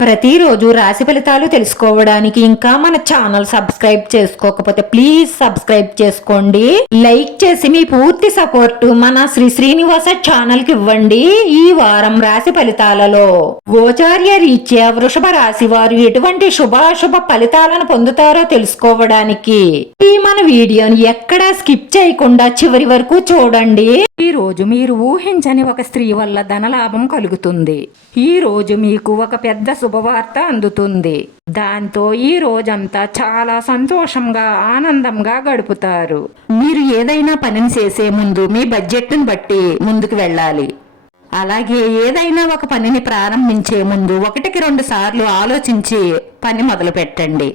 ప్రతిరోజు రాశి ఫలితాలు తెలుసుకోవడానికి ఇంకా మన ఛానల్ సబ్స్క్రైబ్ చేసుకోకపోతే ప్లీజ్ సబ్స్క్రైబ్ చేసుకోండి. లైక్ చేసి మీ పూర్తి సపోర్ట్ మన శ్రీ శ్రీనివాస ఛానల్కి ఇవ్వండి ఈ వారం రాశి ఫలితాలలో. గోచార్య రీత్యా వృషభ రాశి వారు ఎటువంటి శుభాశుభ ఫలితాలను పొందుతారో తెలుసుకోవడానికి ఈ మన వీడియోని ఎక్కడా స్కిప్ చేయకుండా చివరి వరకు చూడండి. ఈ రోజు మీరు ఊహించని ఒక స్త్రీ వల్ల ధనలాభం కలుగుతుంది. ఈ రోజు మీకు ఒక పెద్ద శుభవార్త అందుతుంది. దాంతో ఈ రోజంతా చాలా సంతోషంగా ఆనందంగా గడుపుతారు. మీరు ఏదైనా పనిని చేసే ముందు మీ బడ్జెట్ను బట్టి ముందుకు వెళ్ళాలి. అలాగే ఏదైనా ఒక పనిని ప్రారంభించే ముందు ఒకటికి రెండు సార్లు ఆలోచించి పని మొదలు పెట్టండి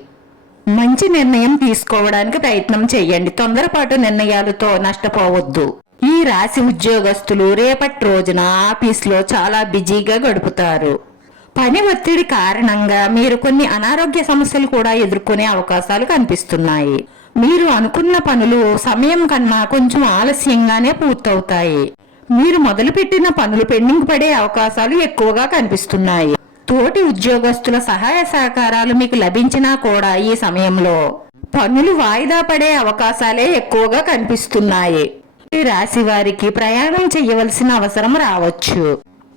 మంచి నిర్ణయం తీసుకోవడానికి ప్రయత్నం చేయండి. తొందరపాటు నిర్ణయాలతో నష్టపోవద్దు. ఈ రాశి ఉద్యోగస్తులు రేపటి రోజున ఆఫీస్లో చాలా బిజీగా గడుపుతారు. పని ఒత్తిడి కారణంగా మీరు కొన్ని అనారోగ్య సమస్యలు కూడా ఎదుర్కొనే అవకాశాలు కనిపిస్తున్నాయి. మీరు అనుకున్న పనులు సమయం కన్నా కొంచెం ఆలస్యంగానే పూర్తవుతాయి. మీరు మొదలుపెట్టిన పనులు పెండింగ్ పడే అవకాశాలు ఎక్కువగా కనిపిస్తున్నాయి. తోటి ఉద్యోగస్తుల సహాయ సహకారాలు మీకు లభించినా కూడా ఈ సమయంలో పనులు వాయిదా పడే అవకాశాలే ఎక్కువగా కనిపిస్తున్నాయి. ఈ రాశి వారికి ప్రయాణం చేయవలసిన అవసరం రావచ్చు.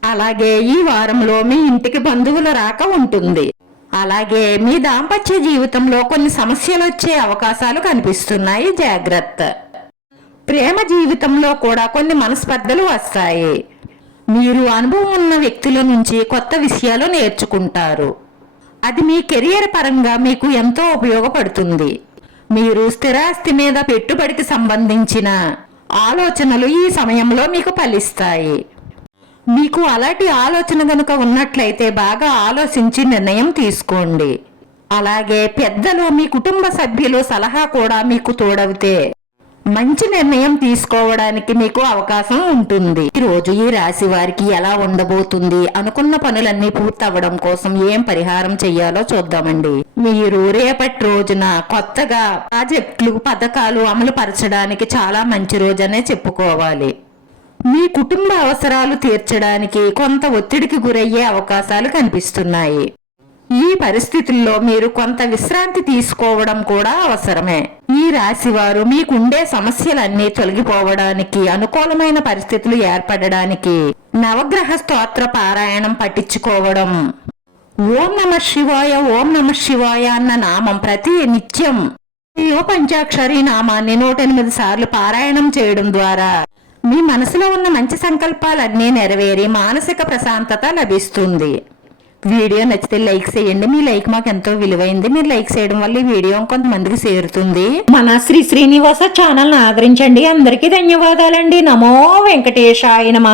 అలాగే ఈ వారంలో మీ ఇంటికి బంధువుల రాక ఉంటుంది. అలాగే మీ దాంపత్య జీవితంలో కొన్ని సమస్యలు వచ్చే అవకాశాలు కనిపిస్తున్నాయి. జాగ్రత్త. ప్రేమ జీవితంలో కూడా కొన్ని మనస్పర్ధలు వస్తాయి. మీరు అనుభవం ఉన్న వ్యక్తుల నుంచి కొత్త విషయాలు నేర్చుకుంటారు. అది మీ కెరియర్ పరంగా మీకు ఎంతో ఉపయోగపడుతుంది. మీరు స్థిరాస్తి మీద పెట్టుబడికి సంబంధించిన ఆలోచనలు ఈ సమయంలో మీకు ఫలిస్తాయి. మీకు అలాంటి ఆలోచన గనుక ఉన్నట్లయితే బాగా ఆలోచించి నిర్ణయం తీసుకోండి. అలాగే పెద్దలు మీ కుటుంబ సభ్యులు సలహా కూడా మీకు తోడవుతే మంచి నిర్ణయం తీసుకోవడానికి మీకు అవకాశం ఉంటుంది. ఈ రోజు ఈ రాశి వారికి ఎలా ఉండబోతుంది అనుకున్న పనులన్నీ పూర్తవడం కోసం ఏం పరిహారం చెయ్యాలో చూద్దామండి. మీరు రేపటి రోజున కొత్తగా ప్రాజెక్టులు పథకాలు అమలు పరచడానికి చాలా మంచి రోజనే చెప్పుకోవాలి. మీ కుటుంబ అవసరాలు తీర్చడానికి కొంత ఒత్తిడికి గురయ్యే అవకాశాలు కనిపిస్తున్నాయి. ఈ పరిస్థితుల్లో మీరు కొంత విశ్రాంతి తీసుకోవడం కూడా అవసరమే. ఈ రాశివారు మీకుండే సమస్యలన్నీ తొలగిపోవడానికి అనుకూలమైన పరిస్థితులు ఏర్పడడానికి నవగ్రహ స్తోత్ర పారాయణం పట్టించుకోవడం. ఓం నమ శివాయ ఓం నమ శివాయ అన్న నామం ప్రతి నిత్యం. యువ పంచాక్షరి నామాన్ని నూట ఎనిమిది సార్లు పారాయణం చేయడం ద్వారా మీ మనసులో ఉన్న మంచి సంకల్పాలన్నీ నెరవేరి మానసిక ప్రశాంతత లభిస్తుంది. వీడియో నచ్చితే లైక్ చేయండి. మీ లైక్ మాకు ఎంతో విలువైంది. మీరు లైక్ చేయడం వల్ల ఈ వీడియో కొంతమందికి చేరుతుంది. మన శ్రీ శ్రీనివాస ఛానల్ ఆదరించండి. అందరికీ ధన్యవాదాలండి. నమో వెంకటేశాయ నమ.